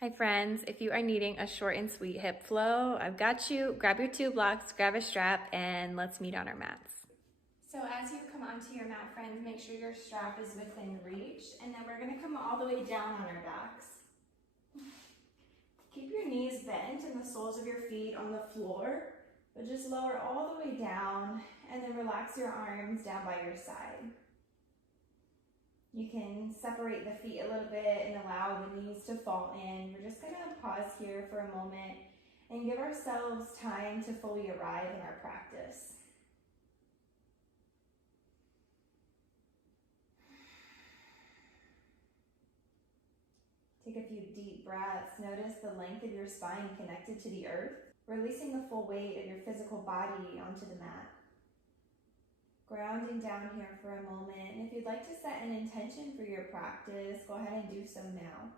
Hi friends, if you are needing a short and sweet hip flow, I've got you. Grab your 2 blocks, grab a strap, and let's meet on our mats. So as you come onto your mat, friends, make sure your strap is within reach, and then we're gonna come all the way down on our backs. Keep your knees bent and the soles of your feet on the floor, but just lower all the way down, and then relax your arms down by your side. You can separate the feet a little bit and allow the knees to fall in. We're just gonna pause here for a moment and give ourselves time to fully arrive in our practice. Take a few deep breaths. Notice the length of your spine connected to the earth, releasing the full weight of your physical body onto the mat. Grounding down here for a moment, and if you'd like to set an intention for your practice, go ahead and do so now.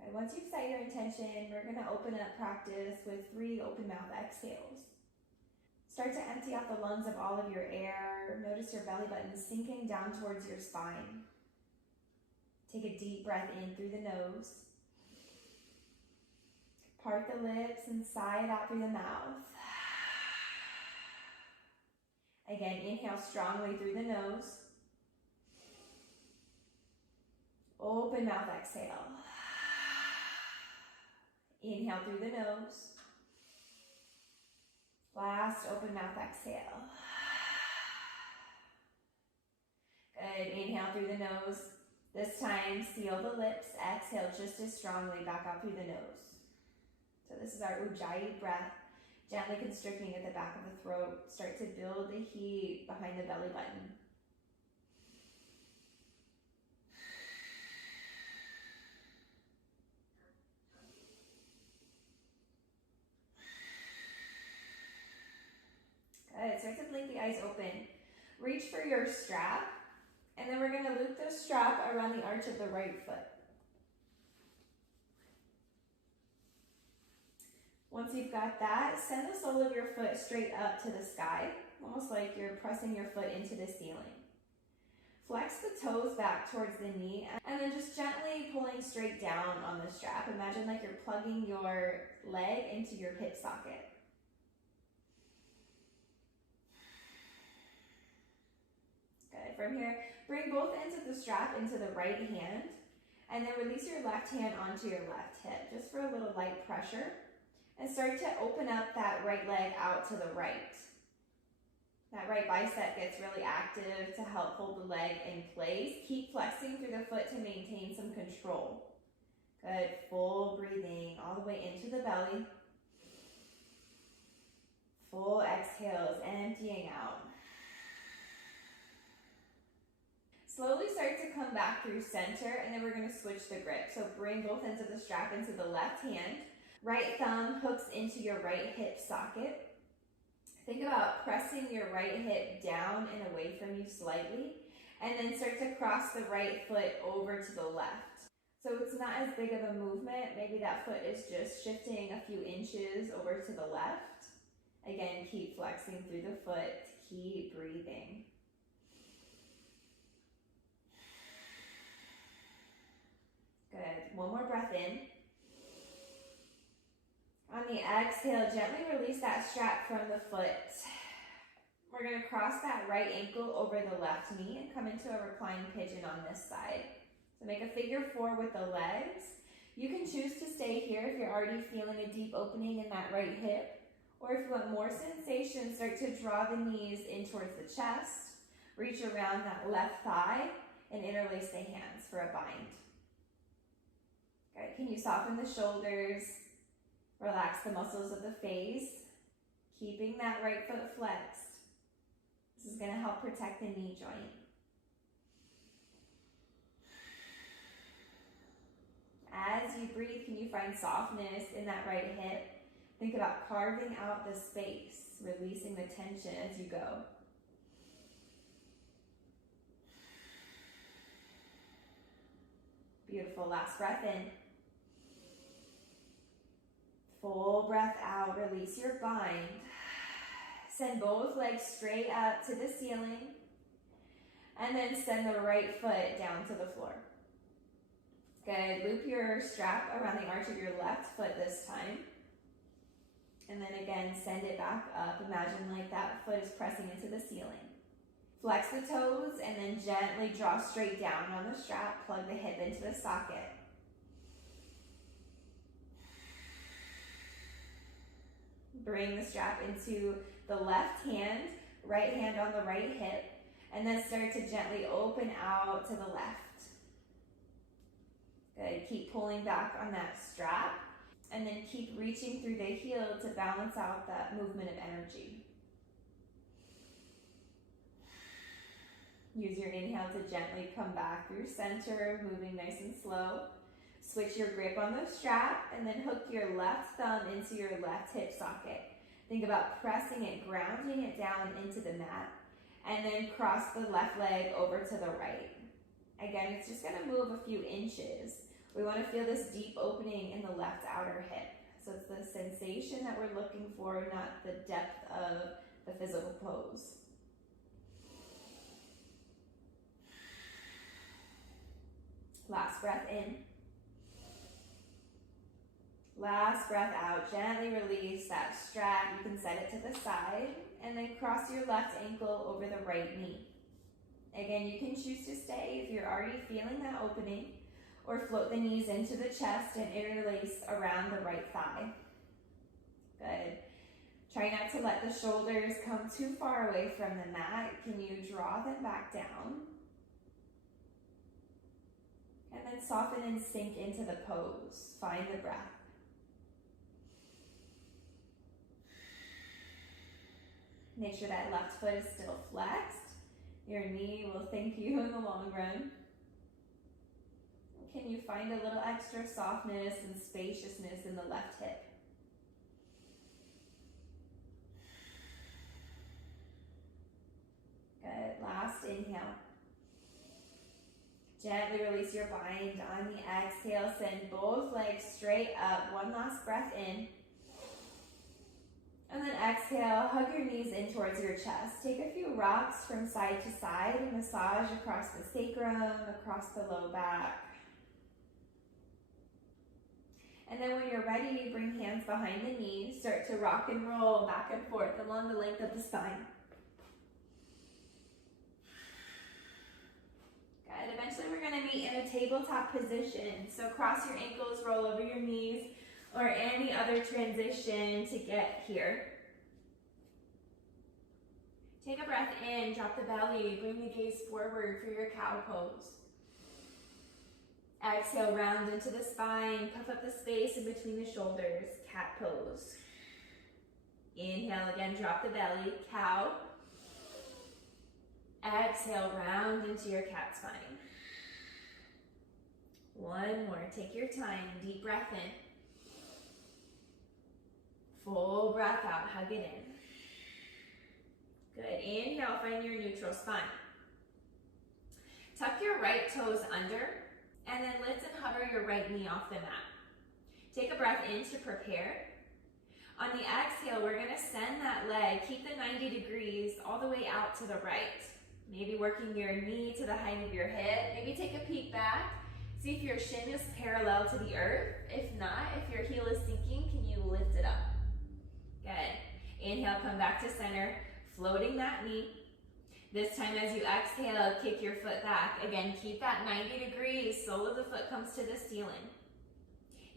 Okay, once you've set your intention, we're going to open up practice with 3 open mouth exhales. Start to empty out the lungs of all of your air. Notice your belly button sinking down towards your spine. Take a deep breath in through the nose. Part the lips and sigh it out through the mouth. Again, inhale strongly through the nose. Open mouth exhale. Inhale through the nose. Last open mouth exhale. Good, inhale through the nose. This time, seal the lips. Exhale just as strongly back out through the nose. So this is our Ujjayi breath, gently constricting at the back of the throat. Start to build the heat behind the belly button. Good, start to blink the eyes open. Reach for your strap, and then we're gonna loop the strap around the arch of the right foot. Once you've got that, send the sole of your foot straight up to the sky, almost like you're pressing your foot into the ceiling. Flex the toes back towards the knee, and then just gently pulling straight down on the strap. Imagine like you're plugging your leg into your hip socket. Good. From here, bring both ends of the strap into the right hand, and then release your left hand onto your left hip, just for a little light pressure. And start to open up that right leg out to the right. That right bicep gets really active to help hold the leg in place. Keep flexing through the foot to maintain some control. Good, full breathing all the way into the belly. Full exhales, emptying out. Slowly start to come back through center, and then we're gonna switch the grip. So bring both ends of the strap into the left hand. Right thumb hooks into your right hip socket. Think about pressing your right hip down and away from you slightly, and then start to cross the right foot over to the left. So it's not as big of a movement. Maybe that foot is just shifting a few inches over to the left. Again, keep flexing through the foot. Keep breathing. Good. One more breath in. On the exhale, gently release that strap from the foot. We're going to cross that right ankle over the left knee and come into a reclined pigeon on this side. So make a figure 4 with the legs. You can choose to stay here if you're already feeling a deep opening in that right hip. Or if you want more sensation, start to draw the knees in towards the chest. Reach around that left thigh and interlace the hands for a bind. Good. Can you soften the shoulders? Relax the muscles of the face, keeping that right foot flexed. This is going to help protect the knee joint. As you breathe, can you find softness in that right hip? Think about carving out the space, releasing the tension as you go. Beautiful. Last breath in. Full breath out, release your bind. Send both legs straight up to the ceiling. And then send the right foot down to the floor. Good. Loop your strap around the arch of your left foot this time. And then again, send it back up. Imagine like that foot is pressing into the ceiling. Flex the toes and then gently draw straight down on the strap. Plug the hip into the socket. Bring the strap into the left hand, right hand on the right hip, and then start to gently open out to the left. Good. Keep pulling back on that strap, and then keep reaching through the heel to balance out that movement of energy. Use your inhale to gently come back through center, moving nice and slow. Switch your grip on the strap and then hook your left thumb into your left hip socket. Think about pressing it, grounding it down into the mat, and then cross the left leg over to the right. Again, it's just going to move a few inches. We want to feel this deep opening in the left outer hip. So it's the sensation that we're looking for, not the depth of the physical pose. Last breath in. Last breath out. Gently release that strap. You can set it to the side and then cross your left ankle over the right knee. Again, you can choose to stay if you're already feeling that opening, or float the knees into the chest and interlace around the right thigh. Good. Try not to let the shoulders come too far away from the mat. Can you draw them back down? And then soften and sink into the pose. Find the breath. Make sure that left foot is still flexed. Your knee will thank you in the long run. Can you find a little extra softness and spaciousness in the left hip? Good. Last inhale. Gently release your bind on the exhale. Send both legs straight up. One last breath in. And then exhale, hug your knees in towards your chest. Take a few rocks from side to side and massage across the sacrum, across the low back. And then when you're ready, bring hands behind the knees. Start to rock and roll back and forth along the length of the spine. Good. Eventually we're going to meet in a tabletop position. So cross your ankles, roll over your knees, or any other transition to get here. Take a breath in, drop the belly, bring the gaze forward for your cow pose. Exhale, round into the spine, puff up the space in between the shoulders, cat pose. Inhale again, drop the belly, cow. Exhale, round into your cat spine. One more, take your time, deep breath in. Full breath out, hug it in. Good, inhale, find your neutral spine. Tuck your right toes under, and then lift and hover your right knee off the mat. Take a breath in to prepare. On the exhale, we're gonna send that leg, keep the 90 degrees all the way out to the right. Maybe working your knee to the height of your hip. Maybe take a peek back. See if your shin is parallel to the earth. If not, if your heel is sinking, can you lift it up? Good. Inhale, come back to center, floating that knee. This time as you exhale, kick your foot back. Again, keep that 90 degrees, sole of the foot comes to the ceiling.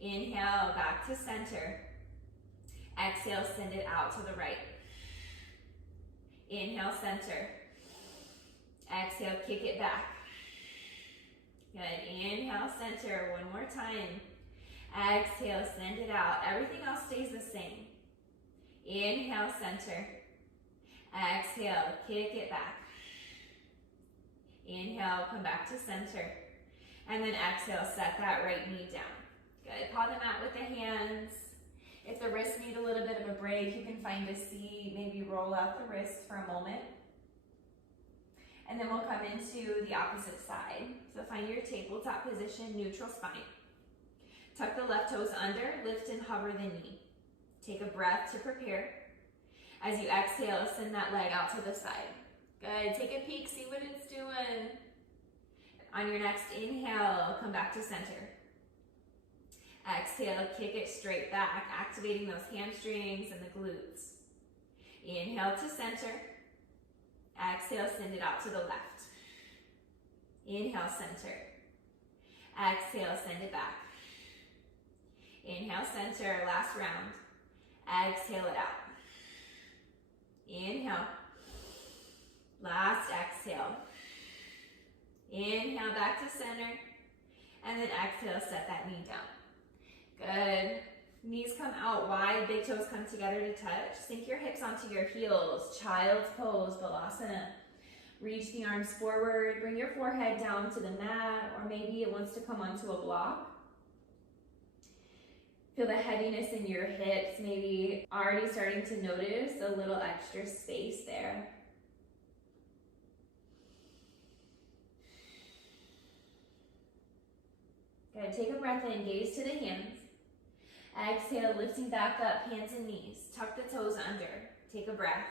Inhale, back to center. Exhale, send it out to the right. Inhale, center. Exhale, kick it back. Good. Inhale, center. One more time. Exhale, send it out. Everything else stays the same. Inhale, center. Exhale, kick it back. Inhale, come back to center. And then exhale, set that right knee down. Good. Paw the mat with the hands. If the wrists need a little bit of a break, you can find a seat. Maybe roll out the wrists for a moment. And then we'll come into the opposite side. So find your tabletop position, neutral spine. Tuck the left toes under, lift and hover the knee. Take a breath to prepare. As you exhale, send that leg out to the side. Good, take a peek, see what it's doing. On your next inhale, come back to center. Exhale, kick it straight back, activating those hamstrings and the glutes. Inhale to center. Exhale, send it out to the left. Inhale, center. Exhale, send it back. Inhale, center, last round. Exhale it out. Inhale. Last exhale. Inhale back to center. And then exhale, set that knee down. Good. Knees come out wide, big toes come together to touch. Sink your hips onto your heels. Child's pose, Balasana. Reach the arms forward. Bring your forehead down to the mat, or maybe it wants to come onto a block. Feel the heaviness in your hips, maybe already starting to notice a little extra space there. Good, take a breath in, gaze to the hands. Exhale, lifting back up, hands and knees. Tuck the toes under, take a breath.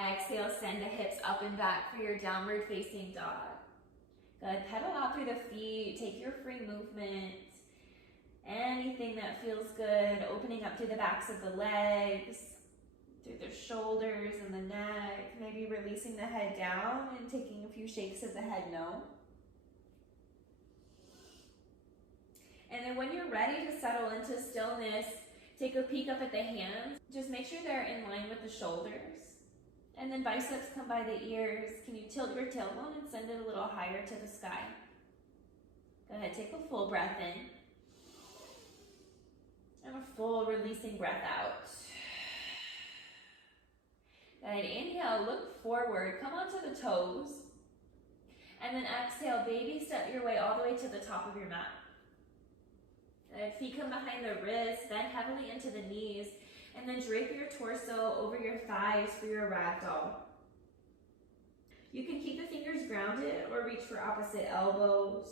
Exhale, send the hips up and back for your downward facing dog. Good, pedal out through the feet, take your free movement. Anything that feels good, opening up through the backs of the legs, through the shoulders and the neck, maybe releasing the head down and taking a few shakes of the head no. And then when you're ready to settle into stillness, take a peek up at the hands. Just make sure they're in line with the shoulders. And then biceps come by the ears. Can you tilt your tailbone and send it a little higher to the sky? Go ahead, take a full breath in. And a full releasing breath out. Good, inhale, look forward, come onto the toes. And then exhale, baby step your way all the way to the top of your mat. Good, feet come behind the wrists, bend heavily into the knees, and then drape your torso over your thighs for your ragdoll. You can keep the fingers grounded or reach for opposite elbows.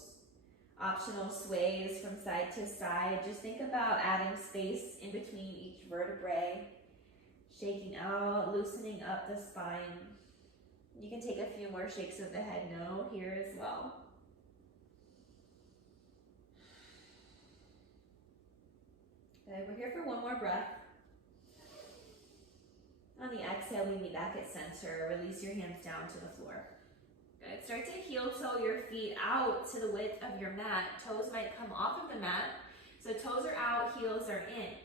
Optional sways from side to side. Just think about adding space in between each vertebrae. Shaking out, loosening up the spine. You can take a few more shakes of the head no here as well. Good, we're here for one more breath. On the exhale, we meet back at center. Release your hands down to the floor. Good. Start to heel toe your feet out to the width of your mat. Toes might come off of the mat. So toes are out, heels are in.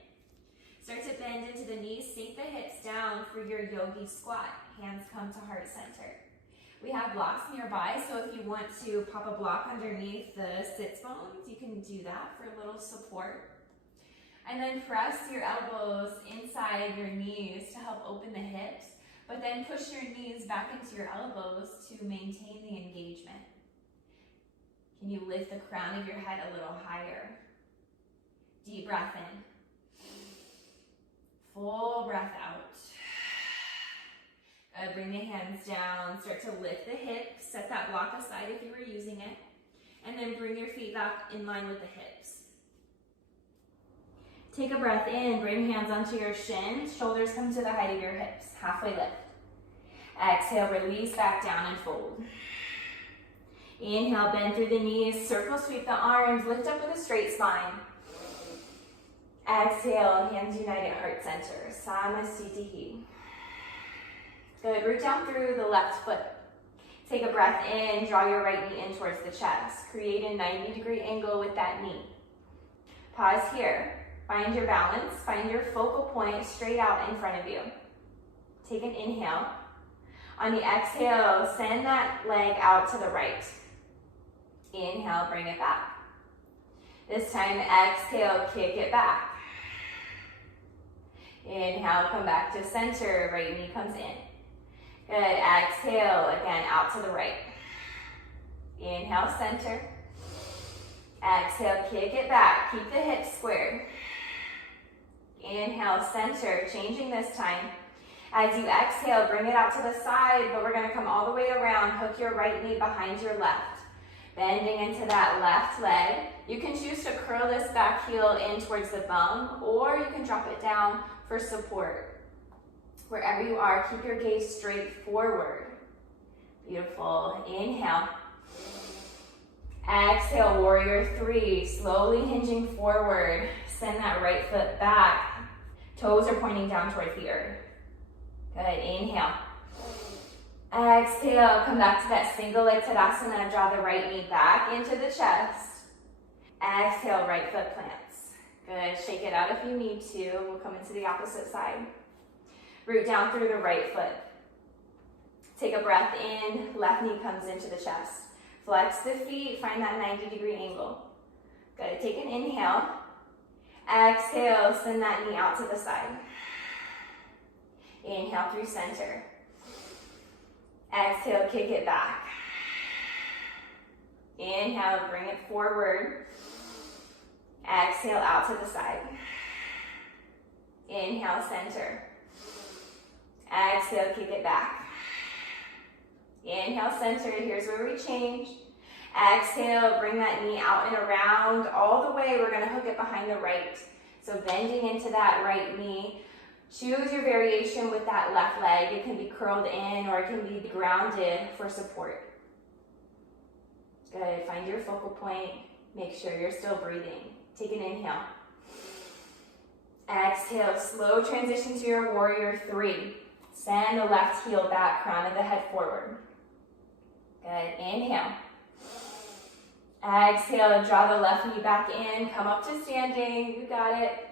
Start to bend into the knees, sink the hips down for your yogi squat. Hands come to heart center. We have blocks nearby, so if you want to pop a block underneath the sits bones, you can do that for a little support. And then press your elbows inside your knees to help open the hips. But then push your knees back into your elbows to maintain the engagement. Can you lift the crown of your head a little higher? Deep breath in. Full breath out. Good, bring the hands down. Start to lift the hips. Set that block aside if you were using it. And then bring your feet back in line with the hips. Take a breath in, bring hands onto your shins, shoulders come to the height of your hips, halfway lift. Exhale, release back down and fold. Inhale, bend through the knees, circle sweep the arms, lift up with a straight spine. Exhale, hands unite at heart center, Samasthiti. Good, root down through the left foot. Take a breath in, draw your right knee in towards the chest. Create a 90-degree angle with that knee. Pause here. Find your balance, find your focal point straight out in front of you. Take an inhale. On the exhale, send that leg out to the right. Inhale, bring it back. This time, exhale, kick it back. Inhale, come back to center, right knee comes in. Good, exhale, again, out to the right. Inhale, center. Exhale, kick it back, keep the hips squared. Inhale, center, changing this time. As you exhale, bring it out to the side, but we're gonna come all the way around, hook your right knee behind your left. Bending into that left leg. You can choose to curl this back heel in towards the bum, or you can drop it down for support. Wherever you are, keep your gaze straight forward. Beautiful. Inhale. Exhale, warrior three. Slowly hinging forward. Send that right foot back. Toes are pointing down towards the earth. Good. Inhale. Exhale. Come back to that single leg Tadasana. Draw the right knee back into the chest. Exhale, right foot plants. Good. Shake it out if you need to. We'll come into the opposite side. Root down through the right foot. Take a breath in. Left knee comes into the chest. Flex the feet. Find that 90-degree angle. Good. Take an inhale. Exhale. Send that knee out to the side. Inhale through center. Exhale, kick it back. Inhale, bring it forward. Exhale, out to the side. Inhale, center. Exhale, kick it back. Inhale, center. Here's where we change. Exhale, bring that knee out and around all the way. We're going to hook it behind the right. So bending into that right knee. Choose your variation with that left leg. It can be curled in or it can be grounded for support. Good. Find your focal point. Make sure you're still breathing. Take an inhale. Exhale. Slow transition to your warrior three. Send the left heel back, crown of the head forward. Good. Inhale. Exhale. Draw the left knee back in. Come up to standing. You got it.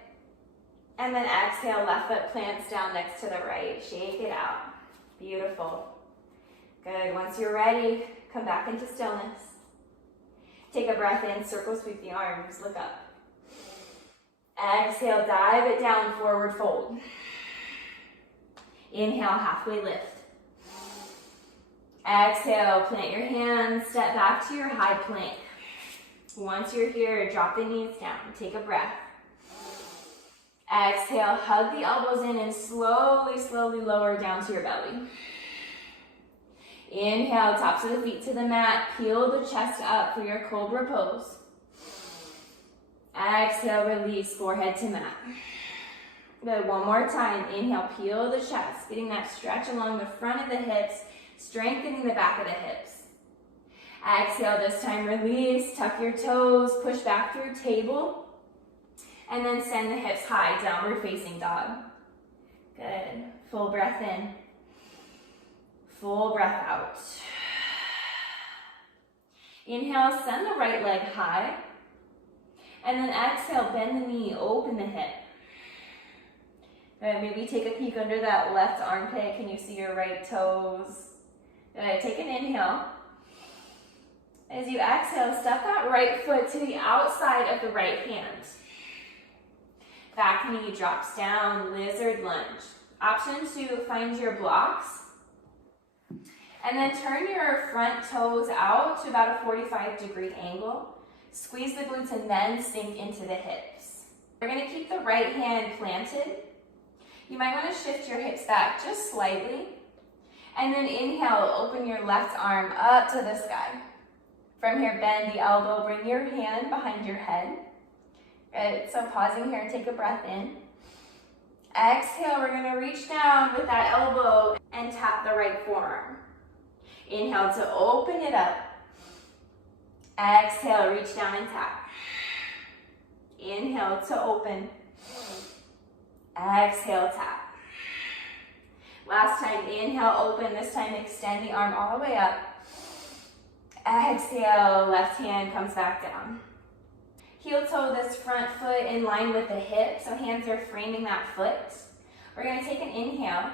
And then exhale, left foot plants down next to the right. Shake it out. Beautiful. Good. Once you're ready, come back into stillness. Take a breath in, circle sweep the arms, look up. Exhale, dive it down, forward fold. Inhale, halfway lift. Exhale, plant your hands, step back to your high plank. Once you're here, drop the knees down. Take a breath. Exhale, hug the elbows in and slowly, slowly lower down to your belly. Inhale, tops of the feet to the mat. Peel the chest up for your cobra pose. Exhale, release, forehead to mat. Good, one more time. Inhale, peel the chest, getting that stretch along the front of the hips, strengthening the back of the hips. Exhale, this time release, tuck your toes, push back through table. And then send the hips high, downward facing dog. Good. Full breath in. Full breath out. Inhale, send the right leg high. And then exhale, bend the knee, open the hip. Good. Maybe take a peek under that left armpit. Can you see your right toes? Good. Take an inhale. As you exhale, step that right foot to the outside of the right hand. Back knee drops down, lizard lunge. Option 2, find your blocks. And then turn your front toes out to about a 45-degree angle. Squeeze the glutes and then sink into the hips. We're going to keep the right hand planted. You might want to shift your hips back just slightly. And then inhale, open your left arm up to the sky. From here, bend the elbow, bring your hand behind your head. Good, so pausing here, take a breath in. Exhale, we're gonna reach down with that elbow and tap the right forearm. Inhale to open it up. Exhale, reach down and tap. Inhale to open. Exhale, tap. Last time, inhale, open. This time, extend the arm all the way up. Exhale, left hand comes back down. Heel toe this front foot in line with the hip, so hands are framing that foot. We're going to take an inhale,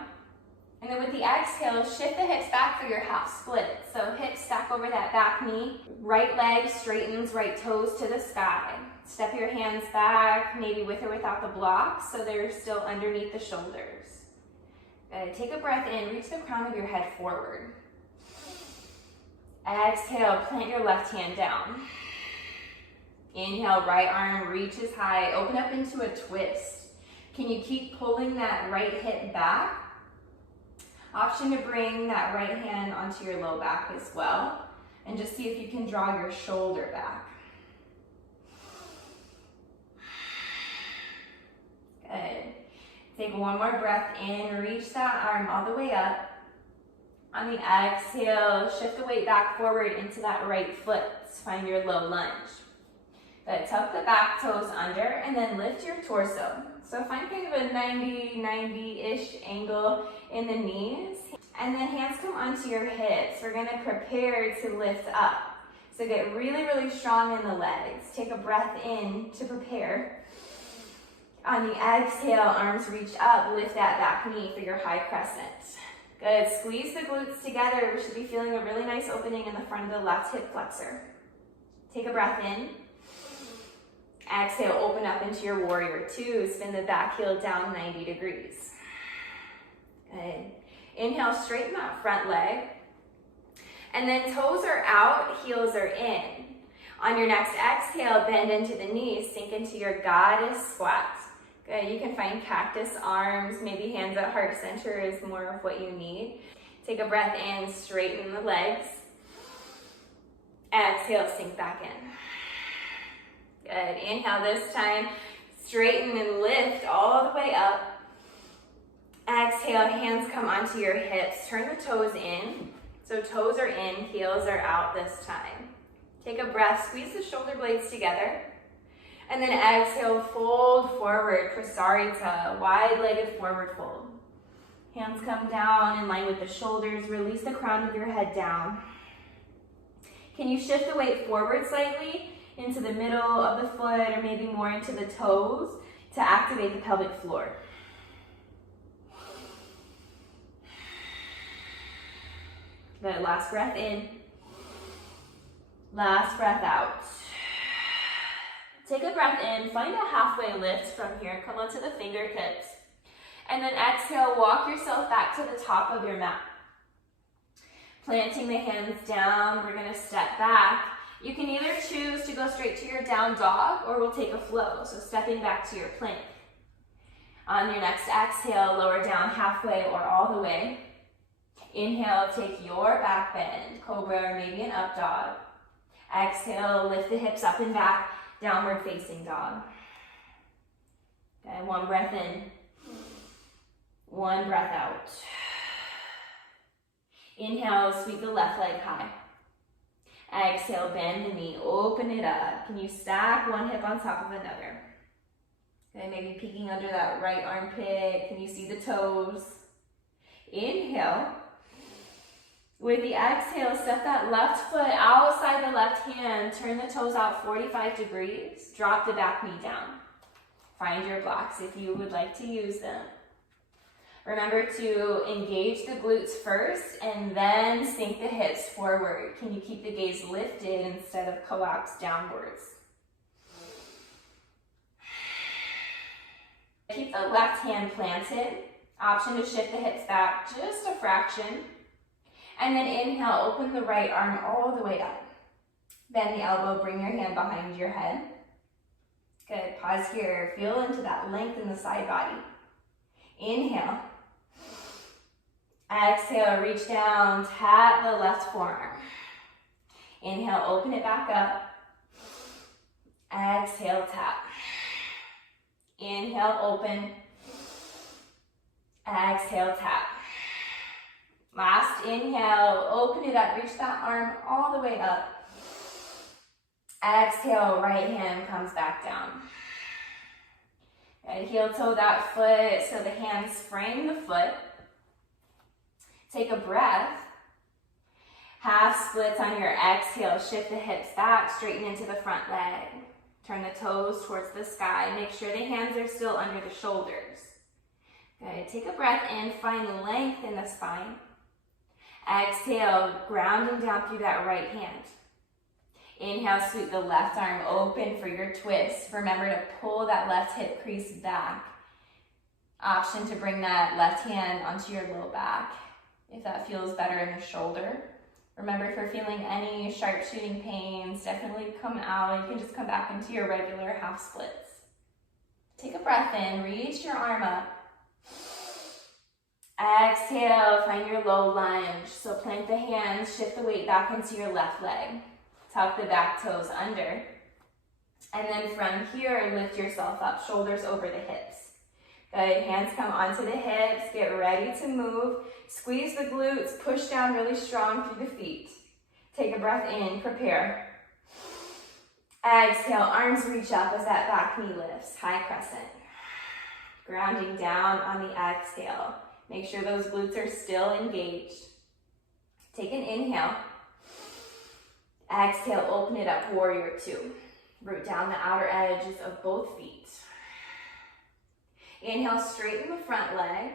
and then with the exhale, shift the hips back for your half split. So hips stack over that back knee, right leg straightens, right toes to the sky. Step your hands back, maybe with or without the blocks, so they're still underneath the shoulders. Good. Take a breath in, reach the crown of your head forward. Exhale, plant your left hand down. Inhale, right arm reaches high, open up into a twist. Can you keep pulling that right hip back? Option to bring that right hand onto your low back as well. And just see if you can draw your shoulder back. Good. Take one more breath in, reach that arm all the way up. On the exhale, shift the weight back forward into that right foot to find your low lunge. Good, tuck the back toes under and then lift your torso. So find kind of a 90-ish angle in the knees. And then hands come onto your hips. We're gonna prepare to lift up. So get really, really strong in the legs. Take a breath in to prepare. On the exhale, arms reach up, lift that back knee for your high crescent. Good, squeeze the glutes together. We should be feeling a really nice opening in the front of the left hip flexor. Take a breath in. Exhale, open up into your warrior two. Spin the back heel down 90 degrees. Good. Inhale, straighten that front leg. And then toes are out, heels are in. On your next exhale, bend into the knees, sink into your goddess squat. Good, you can find cactus arms, maybe hands at heart center is more of what you need. Take a breath in, straighten the legs. Exhale, sink back in. Good, inhale this time, straighten and lift all the way up. Exhale, hands come onto your hips, turn the toes in. So toes are in, heels are out this time. Take a breath, squeeze the shoulder blades together. And then exhale, fold forward, Prasarita, wide-legged forward fold. Hands come down in line with the shoulders, release the crown of your head down. Can you shift the weight forward slightly into the middle of the foot or maybe more into the toes to activate the pelvic floor? Good, last breath in. Last breath out. Take a breath in, find a halfway lift from here, come onto the fingertips. And then exhale, walk yourself back to the top of your mat. Planting the hands down, we're gonna step back. You can either choose to go straight to your down dog or we'll take a flow, so stepping back to your plank. On your next exhale, lower down halfway or all the way. Inhale, take your back bend, cobra or maybe an up dog. Exhale, lift the hips up and back, downward facing dog. Okay, one breath in, one breath out. Inhale, sweep the left leg high. Exhale, bend the knee, open it up. Can you stack one hip on top of another? Okay, maybe peeking under that right armpit. Can you see the toes? Inhale. With the exhale, step that left foot outside the left hand, turn the toes out 45 degrees, drop the back knee down. Find your blocks if you would like to use them. Remember to engage the glutes first and then sink the hips forward. Can you keep the gaze lifted instead of collapsed downwards? Keep the left hand planted. Option to shift the hips back just a fraction. And then inhale, open the right arm all the way up. Bend the elbow, bring your hand behind your head. Good, pause here. Feel into that length in the side body. Inhale. Exhale, reach down, tap the left forearm. Inhale, open it back up. Exhale, tap. Inhale, open. Exhale, tap. Last inhale, open it up, reach that arm all the way up. Exhale, right hand comes back down. And heel toe that foot so the hands frame the foot. Take a breath. Half splits on your exhale, shift the hips back, straighten into the front leg. Turn the toes towards the sky. Make sure the hands are still under the shoulders. Good, take a breath in, find length in the spine. Exhale, grounding down through that right hand. Inhale, sweep the left arm open for your twist. Remember to pull that left hip crease back. Option to bring that left hand onto your low back if that feels better in the shoulder. Remember, if you're feeling any sharp shooting pains, definitely come out. You can just come back into your regular half splits. Take a breath in, reach your arm up. Exhale, find your low lunge. So plant the hands, shift the weight back into your left leg. Tuck the back toes under. And then from here, lift yourself up, shoulders over the hips. Good, hands come onto the hips, get ready to move. Squeeze the glutes, push down really strong through the feet. Take a breath in, prepare. Exhale, arms reach up as that back knee lifts, high crescent. Grounding down on the exhale. Make sure those glutes are still engaged. Take an inhale. Exhale, open it up, warrior two. Root down the outer edges of both feet. Inhale, straighten the front leg.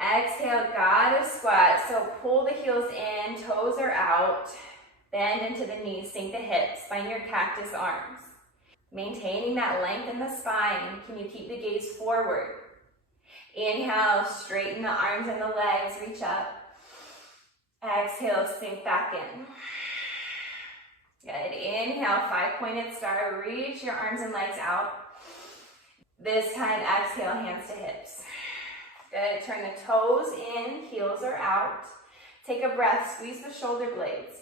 Exhale, goddess squat. So pull the heels in, toes are out. Bend into the knees, sink the hips, find your cactus arms. Maintaining that length in the spine. Can you keep the gaze forward? Inhale, straighten the arms and the legs, reach up. Exhale, sink back in. Good, inhale, 5-pointed star, reach your arms and legs out. This time, exhale, hands to hips. Good, turn the toes in, heels are out. Take a breath, squeeze the shoulder blades.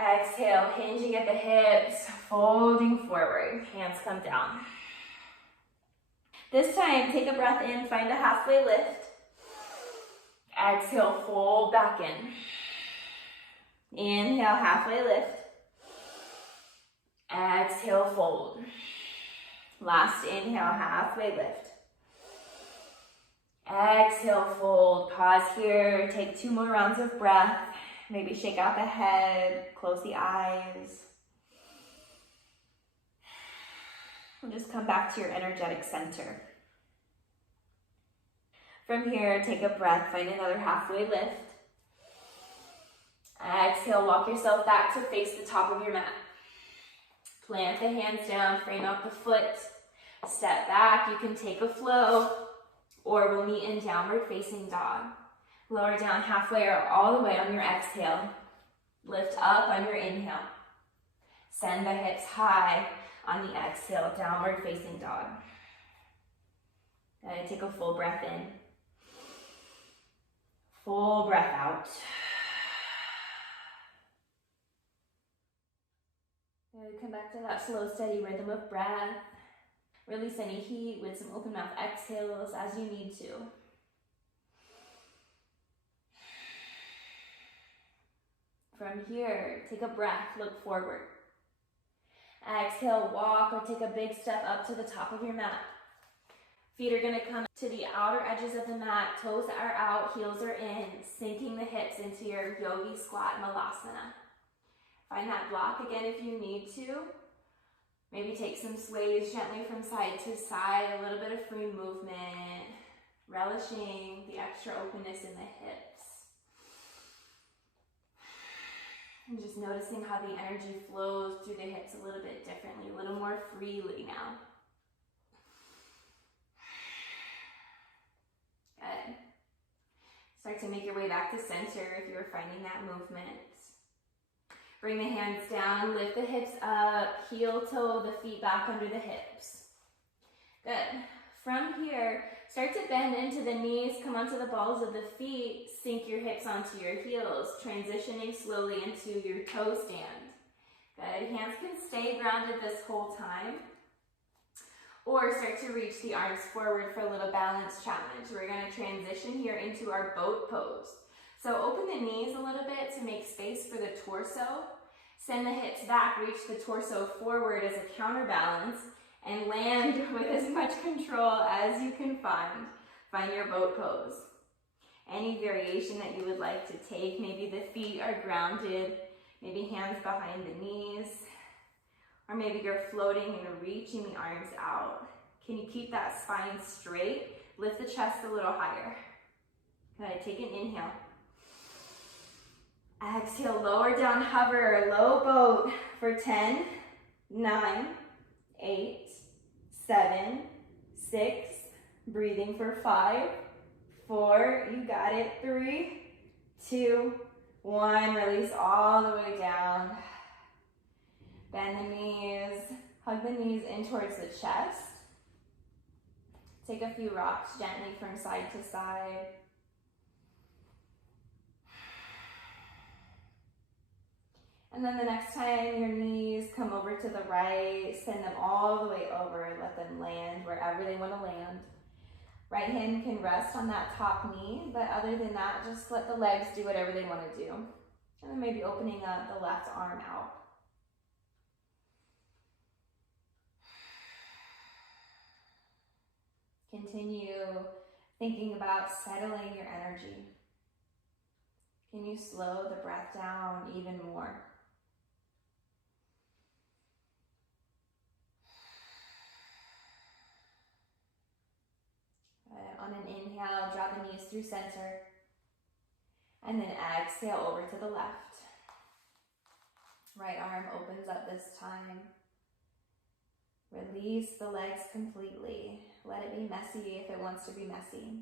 Exhale, hinging at the hips, folding forward, hands come down. This time, take a breath in, find a halfway lift. Exhale, fold back in. Inhale, halfway lift. Exhale, fold. Last inhale, halfway lift. Exhale, fold. Pause here, take 2 more rounds of breath. Maybe shake out the head, close the eyes. And just come back to your energetic center. From here, take a breath, find another halfway lift. Exhale, walk yourself back to face the top of your mat. Plant the hands down, frame out the foot. Step back, you can take a flow, or we'll meet in downward facing dog. Lower down halfway or all the way on your exhale. Lift up on your inhale. Send the hips high on the exhale, downward facing dog. Good, take a full breath in. Full breath out. Good, come back to that slow, steady rhythm of breath. Release any heat with some open mouth exhales as you need to. From here, take a breath, look forward. Exhale, walk or take a big step up to the top of your mat. Feet are gonna come to the outer edges of the mat, toes are out, heels are in, sinking the hips into your yogi squat malasana. Find that block again if you need to. Maybe take some sways gently from side to side, a little bit of free movement, relishing the extra openness in the hips. And just noticing how the energy flows through the hips a little bit differently, a little more freely now. Good. Start to make your way back to center if you're finding that movement. Bring the hands down, lift the hips up, heel toe the feet back under the hips. Good. From here, start to bend into the knees, come onto the balls of the feet, sink your hips onto your heels, transitioning slowly into your toe stand. Good. Hands can stay grounded this whole time. Or start to reach the arms forward for a little balance challenge. We're going to transition here into our boat pose. So open the knees a little bit to make space for the torso. Send the hips back, reach the torso forward as a counterbalance, and land with as much control as you can find. Find your boat pose. Any variation that you would like to take, maybe the feet are grounded, maybe hands behind the knees, or maybe you're floating and reaching the arms out. Can you keep that spine straight? Lift the chest a little higher. Good, take an inhale. Exhale, lower down, hover, low boat for 10, 9, 8, 7, 6, breathing for 5, 4, you got it, 3, 2, 1, release all the way down. Bend the knees, hug the knees in towards the chest. Take a few rocks gently from side to side. And then the next time your knees come over to the right, send them all the way over, let them land wherever they want to land. Right hand can rest on that top knee, but other than that, just let the legs do whatever they want to do. And then maybe opening up the left arm out. Continue thinking about settling your energy. Can you slow the breath down even more? On an inhale, draw the knees through center. And then exhale over to the left. Right arm opens up this time. Release the legs completely. Let it be messy if it wants to be messy.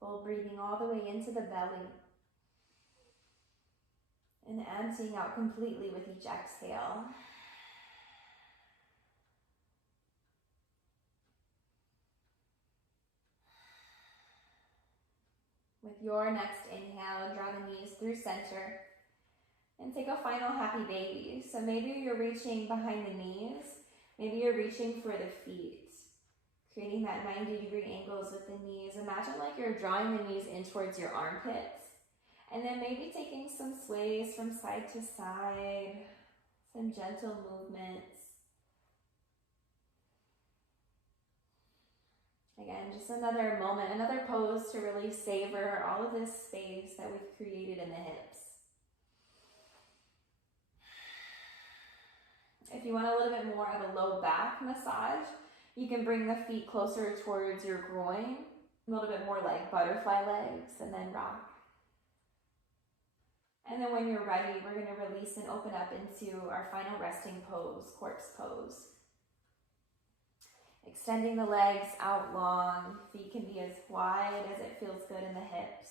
Full breathing all the way into the belly. And emptying out completely with each exhale. With your next inhale, draw the knees through center and take a final happy baby. So maybe you're reaching behind the knees, maybe you're reaching for the feet, creating that 90-degree angles with the knees. Imagine like you're drawing the knees in towards your armpits, and then maybe taking some sways from side to side, some gentle movements. Again, just another moment, another pose to really savor all of this space that we've created in the hips. If you want a little bit more of a low back massage, you can bring the feet closer towards your groin, a little bit more like butterfly legs, and then rock. And then when you're ready, we're going to release and open up into our final resting pose, corpse pose. Extending the legs out long, feet can be as wide as it feels good in the hips.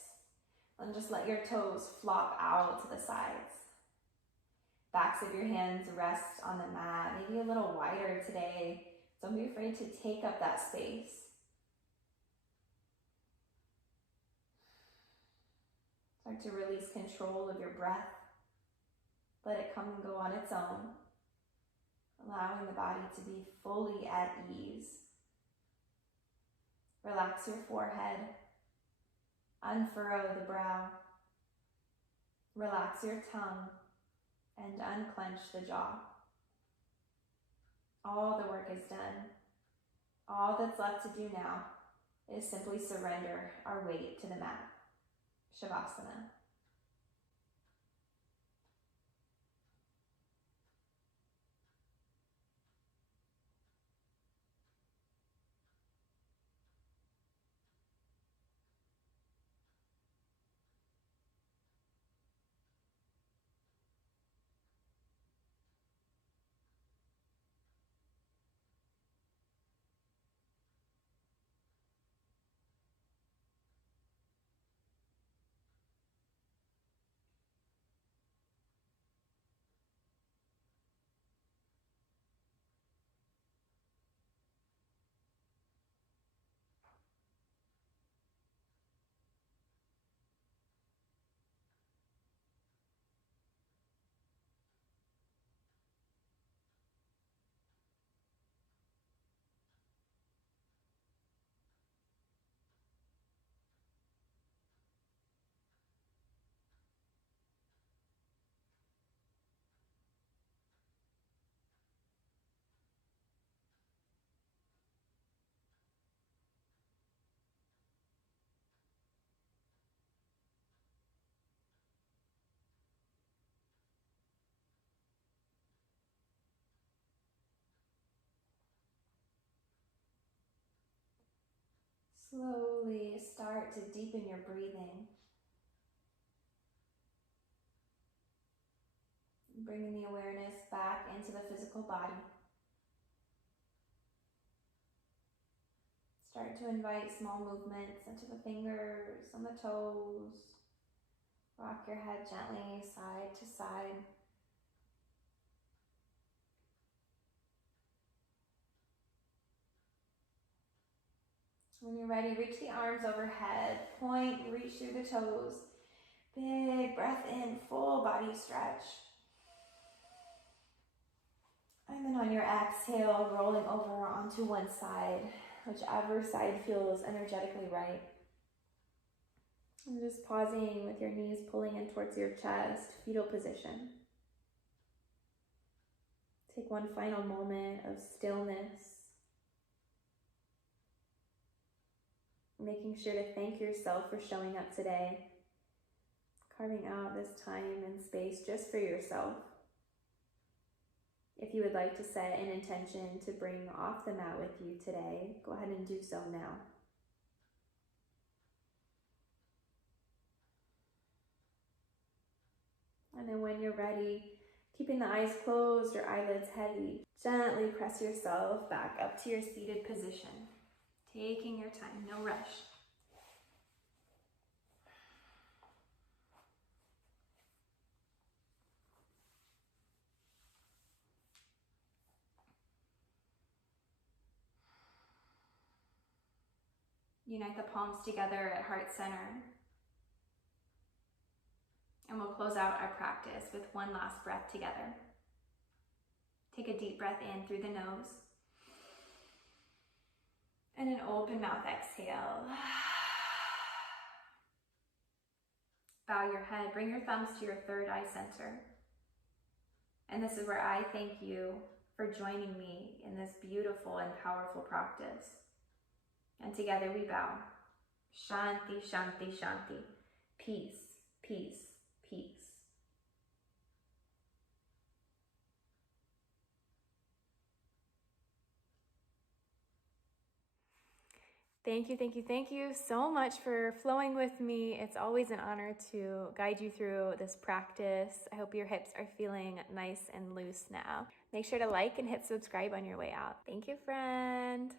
And just let your toes flop out to the sides. Backs of your hands rest on the mat, maybe a little wider today. Don't be afraid to take up that space. Start to release control of your breath. Let it come and go on its own. Allowing the body to be fully at ease. Relax your forehead. Unfurrow the brow. Relax your tongue and unclench the jaw. All the work is done. All that's left to do now is simply surrender our weight to the mat. Shavasana. Slowly start to deepen your breathing. Bringing the awareness back into the physical body. Start to invite small movements into the fingers and the toes. Rock your head gently side to side. When you're ready, reach the arms overhead, point, reach through the toes. Big breath in, full body stretch. And then on your exhale, rolling over onto one side, whichever side feels energetically right. And just pausing with your knees pulling in towards your chest, fetal position. Take one final moment of stillness. Making sure to thank yourself for showing up today. Carving out this time and space just for yourself. If you would like to set an intention to bring off the mat with you today, go ahead and do so now. And then when you're ready, keeping the eyes closed or eyelids heavy, gently press yourself back up to your seated position. Taking your time, no rush. Unite the palms together at heart center. And we'll close out our practice with one last breath together. Take a deep breath in through the nose. And an open mouth exhale. Bow your head, bring your thumbs to your third eye center. And this is where I thank you for joining me in this beautiful and powerful practice. And together we bow. Shanti, Shanti, Shanti. Peace, peace, peace. Thank you so much for flowing with me. It's always an honor to guide you through this practice. I hope your hips are feeling nice and loose now. Make sure to like and hit subscribe on your way out. Thank you, friend.